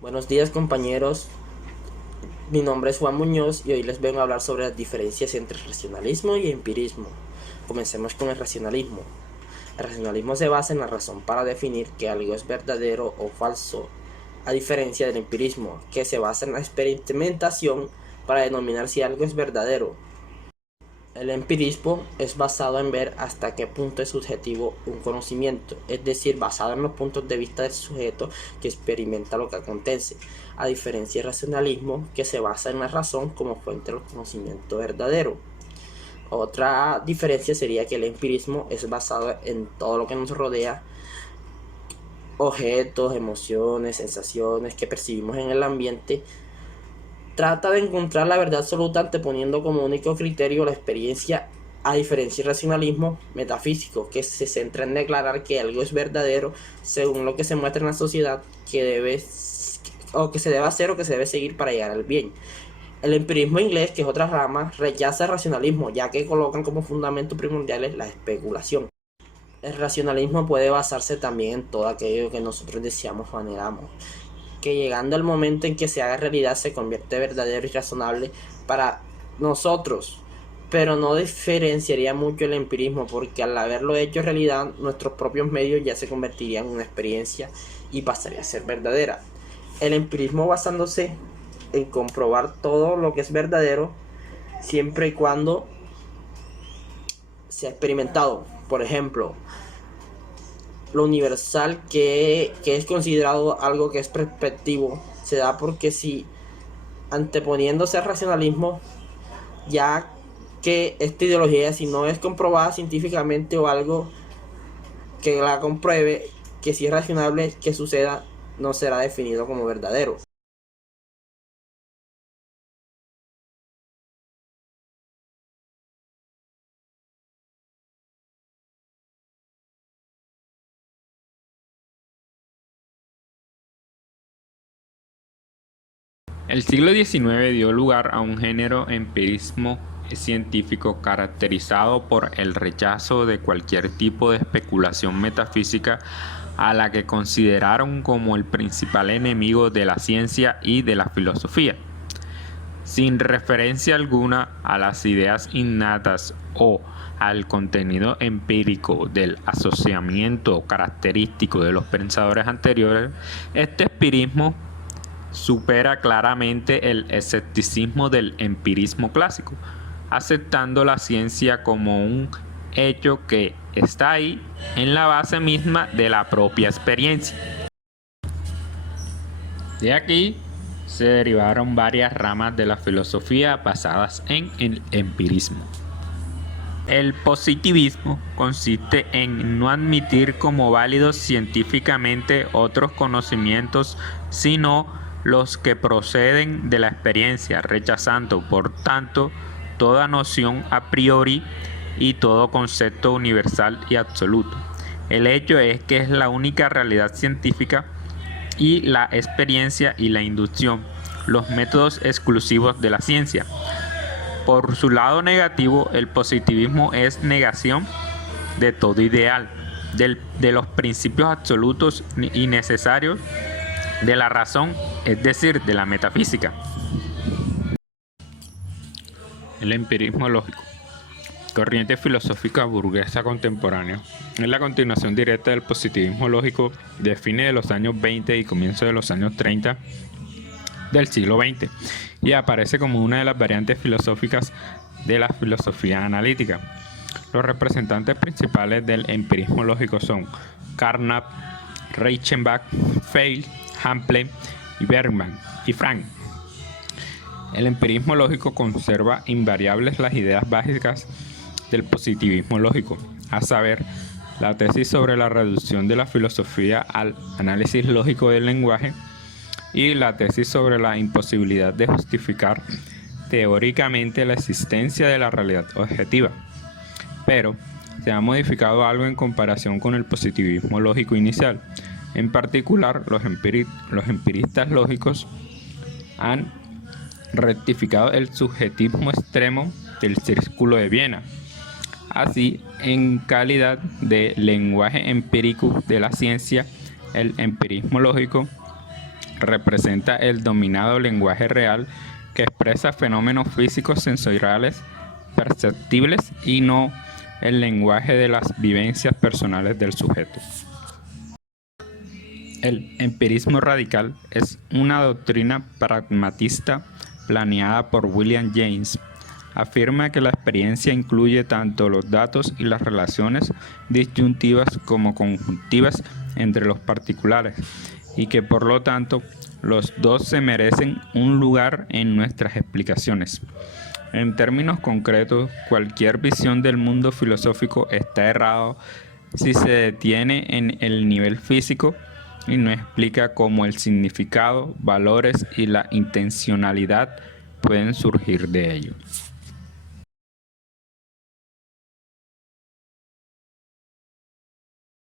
Buenos días compañeros, mi nombre es Juan Muñoz y hoy les vengo a hablar sobre las diferencias entre racionalismo y empirismo. Comencemos con el racionalismo. El racionalismo se basa en la razón para definir que algo es verdadero o falso, a diferencia del empirismo, que se basa en la experimentación para denominar si algo es verdadero. El empirismo es basado en ver hasta qué punto es subjetivo un conocimiento, es decir, basado en los puntos de vista del sujeto que experimenta lo que acontece, a diferencia del racionalismo que se basa en la razón como fuente del conocimiento verdadero. Otra diferencia sería que el empirismo es basado en todo lo que nos rodea, objetos, emociones, sensaciones que percibimos en el ambiente. Trata de encontrar la verdad absoluta anteponiendo como único criterio la experiencia, a diferencia del racionalismo metafísico, que se centra en declarar que algo es verdadero según lo que se muestra en la sociedad que debe o que se debe hacer o que se debe seguir para llegar al bien. El empirismo inglés, que es otra rama, rechaza el racionalismo, ya que colocan como fundamento primordiales la especulación. El racionalismo puede basarse también en todo aquello que nosotros deseamos o anhelamos, que llegando al momento en que se haga realidad se convierte verdadero y razonable para nosotros, pero no diferenciaría mucho el empirismo porque al haberlo hecho realidad nuestros propios medios ya se convertirían en una experiencia y pasaría a ser verdadera. El empirismo basándose en comprobar todo lo que es verdadero siempre y cuando sea experimentado. Por ejemplo, lo universal que es considerado algo que es perspectivo se da porque si anteponiéndose al racionalismo, ya que esta ideología, si no es comprobada científicamente o algo que la compruebe, que si es razonable que suceda, no será definido como verdadero. El siglo XIX dio lugar a un género empirismo científico caracterizado por el rechazo de cualquier tipo de especulación metafísica a la que consideraron como el principal enemigo de la ciencia y de la filosofía. Sin referencia alguna a las ideas innatas o al contenido empírico del asociamiento característico de los pensadores anteriores, este empirismo supera claramente el escepticismo del empirismo clásico, aceptando la ciencia como un hecho que está ahí en la base misma de la propia experiencia. De aquí se derivaron varias ramas de la filosofía basadas en el empirismo. El positivismo consiste en no admitir como válidos científicamente otros conocimientos, sino los que proceden de la experiencia, rechazando, por tanto, toda noción a priori y todo concepto universal y absoluto. El hecho es que es la única realidad científica y la experiencia y la inducción, los métodos exclusivos de la ciencia. Por su lado negativo, el positivismo es negación de todo ideal, de los principios absolutos y necesarios de la razón, es decir, de la metafísica. El empirismo lógico, corriente filosófica burguesa contemporánea, es la continuación directa del positivismo lógico de fines de los años 20 y comienzo de los años 30 del siglo XX y aparece como una de las variantes filosóficas de la filosofía analítica. Los representantes principales del empirismo lógico son Carnap, Reichenbach, Weil, Hample y Bergman y Frank. El empirismo lógico conserva invariables las ideas básicas del positivismo lógico, a saber, la tesis sobre la reducción de la filosofía al análisis lógico del lenguaje y la tesis sobre la imposibilidad de justificar teóricamente la existencia de la realidad objetiva. Pero se ha modificado algo en comparación con el positivismo lógico inicial. En particular, los empiristas lógicos han rectificado el subjetivismo extremo del Círculo de Viena. Así, en calidad de lenguaje empírico de la ciencia, el empirismo lógico representa el dominado lenguaje real que expresa fenómenos físicos sensoriales perceptibles y no el lenguaje de las vivencias personales del sujeto. El empirismo radical es una doctrina pragmatista planeada por William James. Afirma que la experiencia incluye tanto los datos y las relaciones disyuntivas como conjuntivas entre los particulares, y que por lo tanto los dos se merecen un lugar en nuestras explicaciones. En términos concretos, cualquier visión del mundo filosófico está errado si se detiene en el nivel físico y no explica cómo el significado, valores y la intencionalidad pueden surgir de ello.